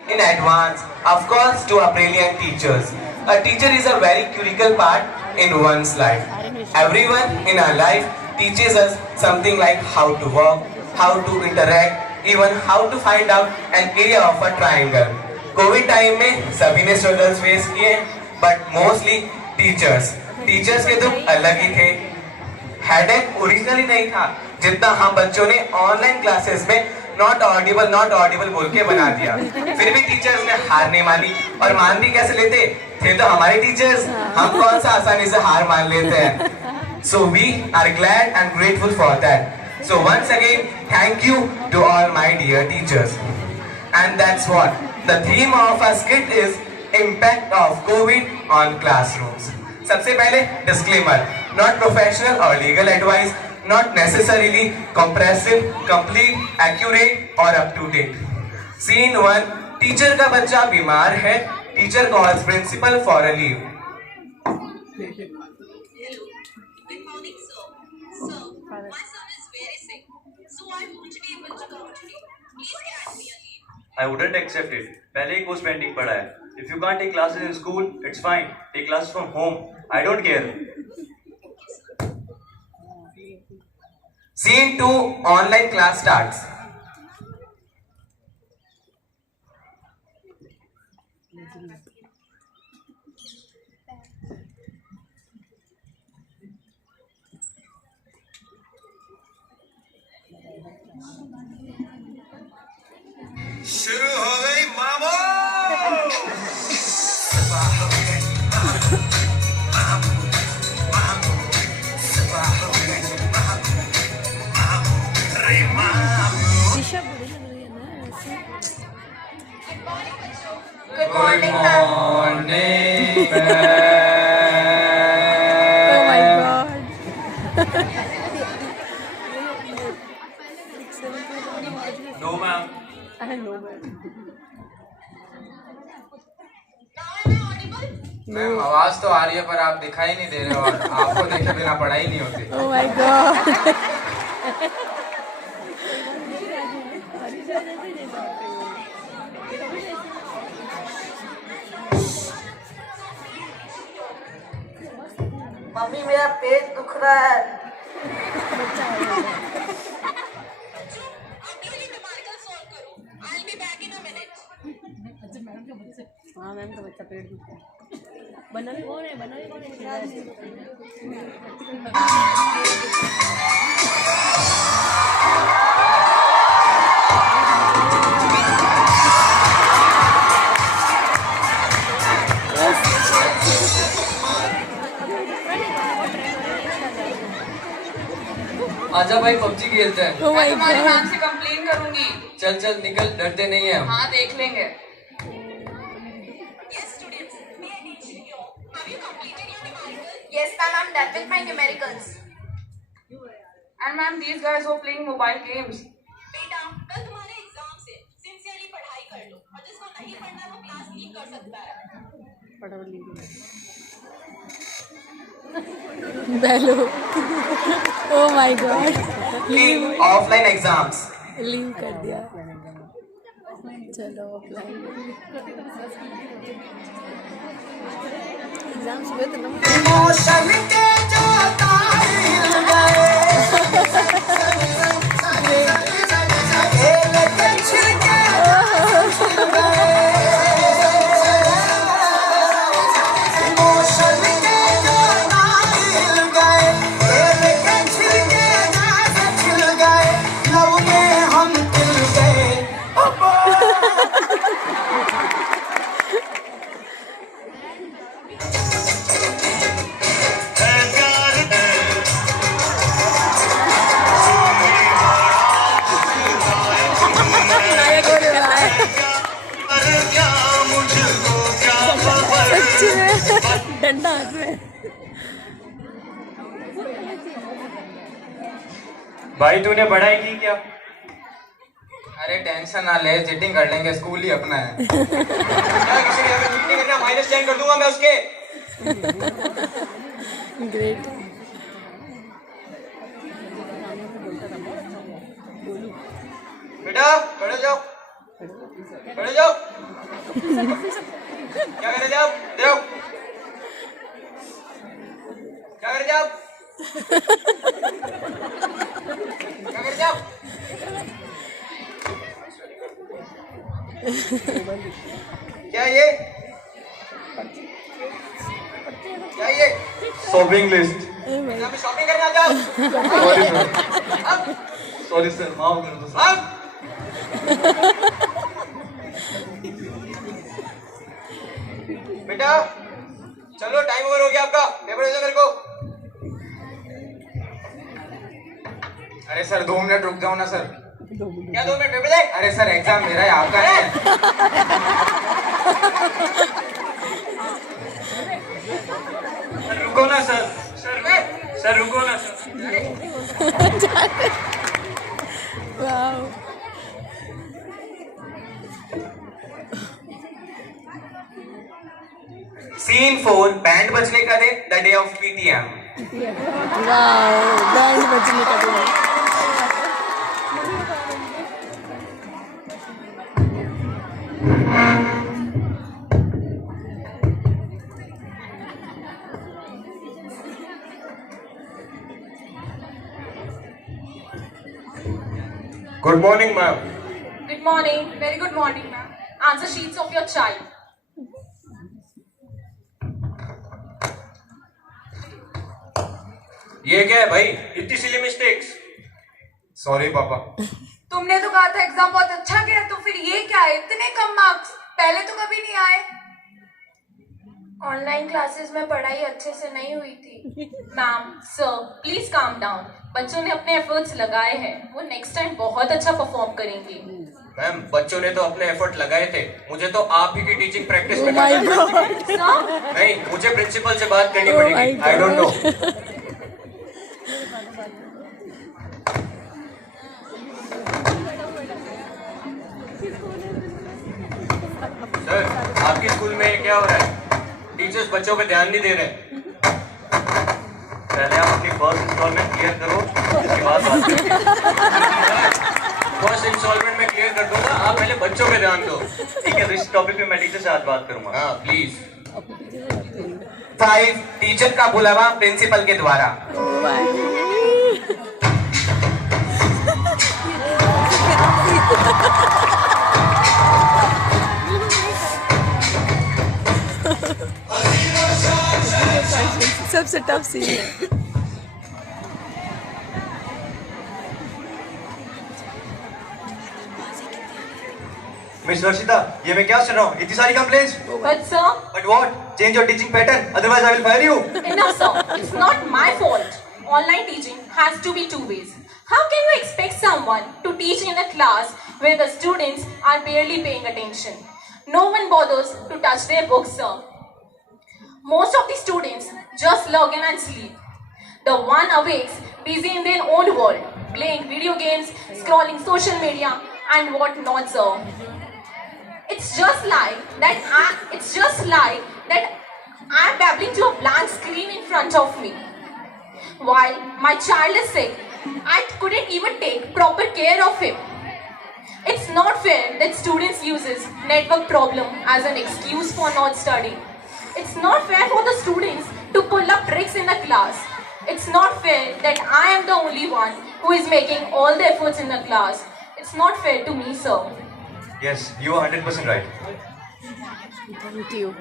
in advance, of course, to our brilliant teachers. A teacher is a very critical part in one's life. Everyone in our life teaches us something like how to walk, how to interact, even how to find out an area of a triangle. Covid time में सभी ने struggles face किए, but mostly teachers के दुख अलग ही थे। Headache originally नहीं था, जितना हम बच्चों ने ऑनलाइन क्लासेस में नॉट ऑडिबल बोल के बना दिया। फिर भी टीचर्स ने हार नहीं मानी, और मान भी कैसे लेते थे तो हमारे टीचर्स, हम कौन सा आसानी से हार मान लेते हैं। So we are glad and grateful for that. So once again thank you to all my dear teachers. And that's what the theme of our skit is: impact of COVID on classrooms. सबसे पहले disclaimer, not professional or legal advice, not necessarily comprehensive, complete, accurate or up to date. Scene 1, teacher का बच्चा बीमार है, teacher calls principal for a leave. Good morning, sir. Sir, my son is very sick, so I won't be able to come today. Please grant me a leave. I wouldn't accept it. पहले ही course pending पड़ा है. If you can't take classes in school, it's fine. Take classes from home. I don't care. Scene 2, online class starts. शुरू हो गई मामो। Good morning, ma'am. Oh my god. No, ma'am. I know, man. Now am I audible? Ma'am आवाज तो आ रही है पर आप दिखाई नहीं दे रहे हो, और आपको देखे बिना पढ़ाई नहीं होती। Oh my god. मम्मी मेरा पेट दुख रहा है। आप डेली न्यूमेरिकल सॉल्व करो। I'll be back in a minute. हाँ मैम का बच्चा पेट दुखता है। बनाने कौन है? आजा भाई पबजी खेलते हैं। Oh my तुम्हारी god. मैम से कंप्लेन करूंगी। चल चल निकल, डरते नहीं है हम। हाँ देख लेंगे। Yes, students. May I teach you? Have you completed your numerical? Yes, ma'am, I'm done with my numericals. And ma'am, these guys were playing mobile games. बेटा, कल तुम्हारे एग्जाम से सिंसियरली पढ़ाई कर लो, और जिसको नहीं पढ़ना वो क्लास लीव कर सकता है। Bello. Oh my god. Leave offline exams. Leave कर दिया। चलो ऑफलाइन। एग्जाम्स हुए तो इमोशन के जो तार हिल गए, खेल के छिड़के छिल गए। इमोशन के जो तार हिल गए, खेल के छिड़के जैसे छिल गए, लव में हम खिल गए। सच्ची में डंडा हाथ में। भाई तूने पढ़ाई की क्या? अरे टेंशन ना ले, चीटिंग कर लेंगे, स्कूल ही अपना है। क्या किसी ने हमें चीटिंग करना, -10 कर दूंगा मैं उसके। ग्रेट। बेटा खड़े जाओ, खड़े जाओ। क्या कर रहे थे आप? देखो क्या कर रहे थे आप? क्या कर रहे थे आप? क्या ये? क्या ये? Shopping list. यहाँ पे शॉपिंग करने आ जाओ। सॉरी सर, माफ कर दो सर। अब बेटा चलो, टाइम ओवर हो गया आपका, पेपर दे दो मेरे को। अरे सर 2 मिनट रुक जाओ ना सर। क्या 2 मिनट पेपर दे? अरे सर एग्जाम मेरा है, आपका नहीं है। सर रुको ना सर, सर रुको ना सर। वाओ Scene 4, बैंड बजने का दिन, the day of PTM. Wow band बजने का दिन Good morning, ma'am. Good morning. Very good morning, ma'am. Answer sheets of your child. ये क्या है भाई, इतनी सिली मिस्टेक्स? सॉरी पापा। तुमने तो कहा था एग्जाम बहुत अच्छा गया, तो फिर ये क्या है? इतने कम मार्क्स पहले तो कभी नहीं आए। ऑनलाइन क्लासेस में पढ़ाई अच्छे से नहीं हुई थी। Ma'am sir please calm down. बच्चों ने अपने एफर्ट्स लगाए हैं, वो नेक्स्ट टाइम बहुत अच्छा परफॉर्म करेंगे। मैम, बच्चों ने तो अपने एफर्ट लगाए थे, मुझे तो आप ही की टीचिंग प्रैक्टिस में माय करना गॉड सर नहीं, मुझे प्रिंसिपल से बात करनी Oh my पड़ेगी। I don't know. सर, आपके स्कूल में क्या हो रहा है? टीचर्स बच्चों पे ध्यान नहीं दे रहे। पहले आप अपनी फर्स्ट इंस्टॉलमेंट क्लियर करो, उसके बाद बात करेंगे। फर्स्ट इंस्टॉलमेंट में क्लियर कर दूंगा, आप पहले बच्चों पे ध्यान दो। ठीक है, तो इस टॉपिक पे मैं टीचर से आज बात करूंगा। हाँ प्लीज। 5, टीचर का बुलावा प्रिंसिपल के द्वारा। सबसे टफ सीन है मिस वर्षिता, ये मैं क्या सुन रहा हूँ? इतनी सारी complaints. but sir But what? Change your teaching pattern, otherwise I will fire you. enough sir, it's not my fault. Online teaching has to be 2 ways. How can you expect someone to teach in a class where the students are barely paying attention? No one bothers to touch their books, sir. Most of the students just log in and sleep. The one awakes busy in their own world, playing video games, scrolling social media, and what not, sir. It's just like that I'm babbling to a blank screen in front of me. While my child is sick, I couldn't even take proper care of him. It's not fair that students uses network problem as an excuse for not studying. It's not fair for the students to pull up tricks in the class. It's not fair that I am the only one who is making all the efforts in the class. It's not fair to me, sir. Yes, you are 100% right. Thank you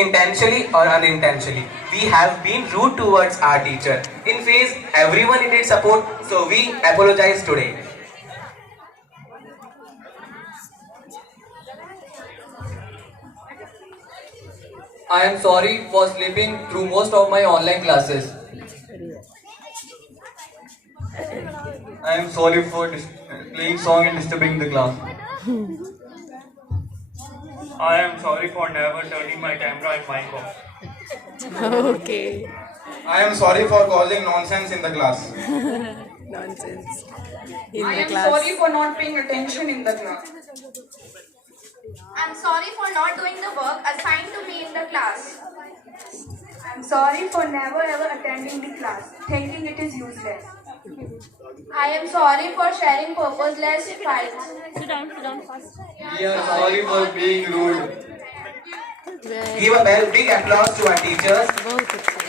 Intentionally or unintentionally, we have been rude towards our teacher. In phase, everyone needed support, so we apologize today. I am sorry for sleeping through most of my online classes. I am sorry for playing song and disturbing the class. I am sorry for never turning my camera and mic off. Okay I am sorry for causing nonsense in the class. Nonsense I in the am class sorry for not paying attention in the class. I'm sorry for not doing the work assigned to me in the class. I'm sorry for never ever attending the class, thinking it is useless. I am sorry for sharing purposeless files. Sit down fast. We are sorry for being rude. Give a big applause to our teachers. बहुत अच्छा